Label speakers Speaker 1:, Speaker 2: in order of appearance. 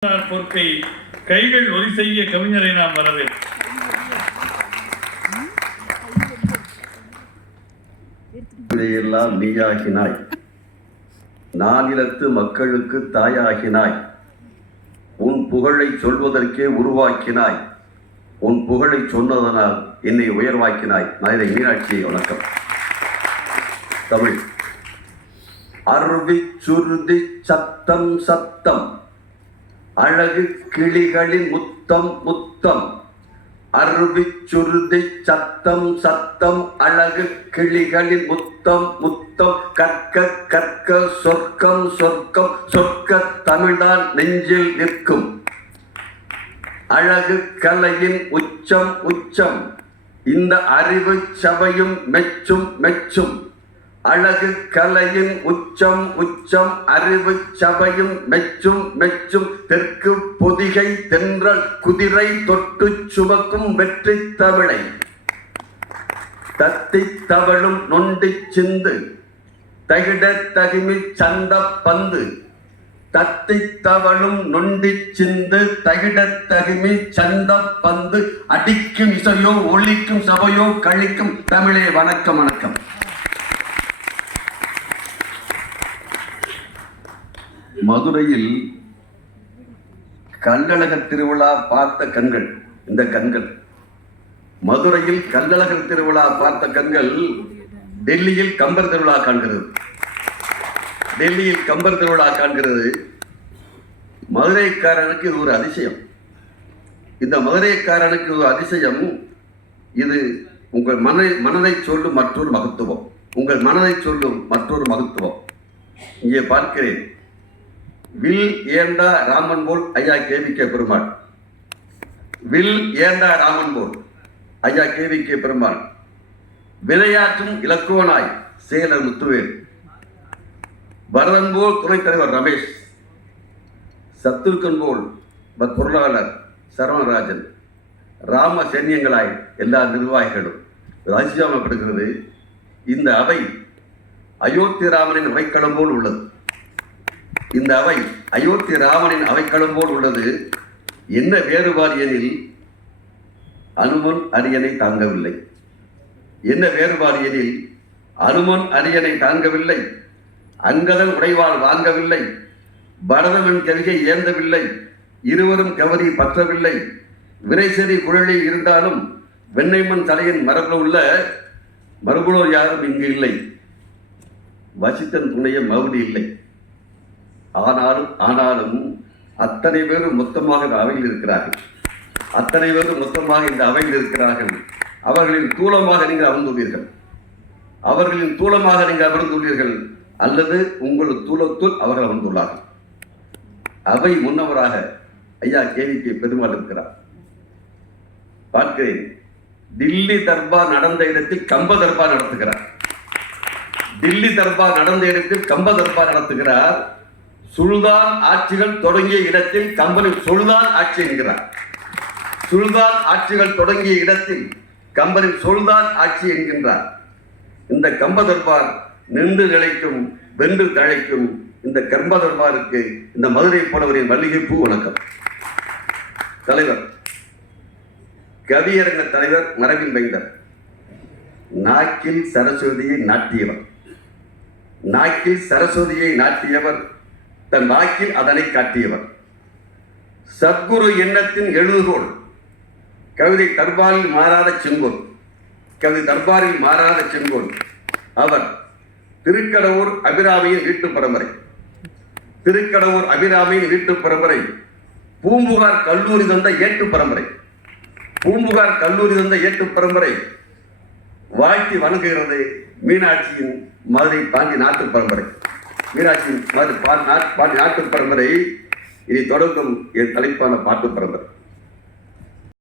Speaker 1: பொறுப்பை கைகள் ஒலி செய்ய கவிஞரை நாம் வரவேற்கிறோம்
Speaker 2: இதையெல்லாம் நீயாகினாய். நானிலத்து மக்களுக்கு தாயாகினாய். உன் புகழை சொல்வதற்கே உருவாக்கினாய். உன் புகழை சொன்னதனால் என்னை உயர்வாக்கினாய். நான் இதை மீனாட்சி வணக்கம். தமிழ். அருவி சுருதி சத்தம் சத்தம். அழகு கிளிகளின் முத்தம் முத்தம். அருவி சுருதி சத்தம் சத்தம் அழகு கிளிகளின் முத்தம் முத்தம். கற்க கற்க சொர்க்கம் சொர்க்கம் சொர்க்க தமிழ்தான் நெஞ்சில் நிற்கும். அழகு கலையின் உச்சம் உச்சம். இந்த அறிவு சபையும் மெச்சும் மெச்சும். அழகு கலையின் உச்சம் உச்சம் அறிவு சபையும் மெச்சும் மெச்சும் தெற்கு பொதிகை தென்றல் குதிரை தொட்டு சுமக்கும் வெற்றி தமிழை. தத்தி தவழும் நொண்டி சிந்து தகிட தகிமி சந்த பந்து. தத்தி தவழும் நொண்டி சிந்து தகிட தகிமி சந்த பந்து. அடிக்கும் இசையோ ஒழிக்கும் சபையோ கழிக்கும் தமிழே. வணக்கம் வணக்கம். மதுரையில் கல்லழகர் திருவிழா பார்த்த கண்கள் இந்த கண்கள். மதுரையில் கல்லழகர் திருவிழா பார்த்த கண்கள் டெல்லியில் கம்பர் திருவிழா காண்கிறது. டெல்லியில் கம்பர் திருவிழா காண்கிறது. மதுரைக்காரனுக்கு இது ஒரு அதிசயம். இந்த மதுரைக்காரனுக்கு ஒரு அதிசயம். இது உங்கள் மனதை மனதை சொல்லும் மற்றொரு மகத்துவம். உங்கள் மனதை சொல்லும் மற்றொரு மகத்துவம். இங்கே பார்க்கிறேன். வில் ஏண்டா ராமன் போல் ஐயா கேவி கே பெருமாள்? வில் ஏண்டா ராமன் போல் ஐயா கேவி கே பெருமாள்? விளையாற்றும் இலக்குவனாய் சேலர் முத்துவேல். பரதன் போல் துணைத் தலைவர் ரமேஷ். சத்துருக்கன் போல் ப- பொருளாளர் சரவணராஜன். ராம சைன்யங்களாய் எல்லா நிர்வாகிகளும். ராஜியாமப்படுகிறது இந்த அவை அயோத்தி ராமனின் அவைக்களம் போல் உள்ளது. இந்த அவை அயோத்தி ராமனின் அவைக்களம் போல் உள்ளது. என்ன வேறுபாடு எனில் அனுமன் அரியணை தாங்கவில்லை. என்ன வேறுபாடு எனில் அனுமன் அரியணை தாங்கவில்லை. அங்கதன் உடைவாள் வாங்கவில்லை. பரதவன் கவிகை ஏந்தவில்லை. இருவரும் கவரி பற்றவில்லை. விரைசெறி குழலி இருந்தாலும் வெண்ணைமன் தலையின் மரபில் உள்ள மரபுலோர் யாரும் இங்கு இல்லை. வசித்தன் துணைய மவுடி இல்லை. ஆனாலும் ஆனாலும் அத்தனை பேரும் மொத்தமாக இந்த அவையில் இருக்கிறார்கள். அத்தனை பேரும் மொத்தமாக இந்த அவையில் இருக்கிறார்கள். அவர்களின் தூளமாக நீங்கள் அமர்ந்துள்ளீர்கள் அவர்களின் தூளமாக நீங்கள் அமர்ந்துள்ளீர்கள் அல்லது உங்கள் தூளத்துள் அவர்கள் அமர்ந்துள்ளார்கள். அவை முன்னவராக ஐயா கேவிக்கு பெருமாள் இருக்கிறார். பார்க்கிறேன். தில்லி தர்பார் நடந்த இடத்தில் கம்ப தர்பார் நடத்துகிறார். தில்லி தர்பார் நடந்த இடத்தில் கம்ப தர்பார் நடத்துகிறார். சுல்தான் ஆட்சிகள் தொடங்கிய இடத்தில் கம்பனி சுல்தான் ஆட்சி என்கிறார். சுல்தான் ஆட்சிகள் தொடங்கிய இடத்தில் கம்பனின் சுல்தான் ஆட்சி என்கின்றார். இந்த கம்ப தர்பார் நின்று நிலைக்கும் வென்று தழைக்கும் இந்த கம்ப தர்பாருக்கு இந்த மதுரை போனவரின் மல்லிகைப்பூ வணக்கம். தலைவர் கவியரங்க தலைவர் மரபின் வைந்தர் நாக்கில் சரஸ்வதியை நாட்டியவர். நாக்கில் சரஸ்வதியை நாட்டியவர் தன் நாக்கில் அதனை காட்டியவர். சத்குரு எண்ணத்தின் எழுதுகோள். கவிதை தர்பாரில் மாறாத செங்கோல். கவிதை தர்பாரில் மாறாத செங்கோல். அவர் திருக்கடவுர் அபிராமியின் வீட்டு பரம்பரை. திருக்கடவுர் அபிராமியின் வீட்டு பரம்பரை பூம்புகார் கல்லூரி தந்த ஏட்டு பரம்பரை. பூம்புகார் கல்லூரி தந்த ஏட்டு பரம்பரை வாழ்த்தி வணங்குகிறது மீனாட்சியின் மதுரை தாண்டி நாட்டு பரம்பரை. மீனாட்சியின் பாட்டு பா- நாட்டு பரம்பரை இனி தொடங்கும் என் தலைப்பான பாட்டு பரம்பரை.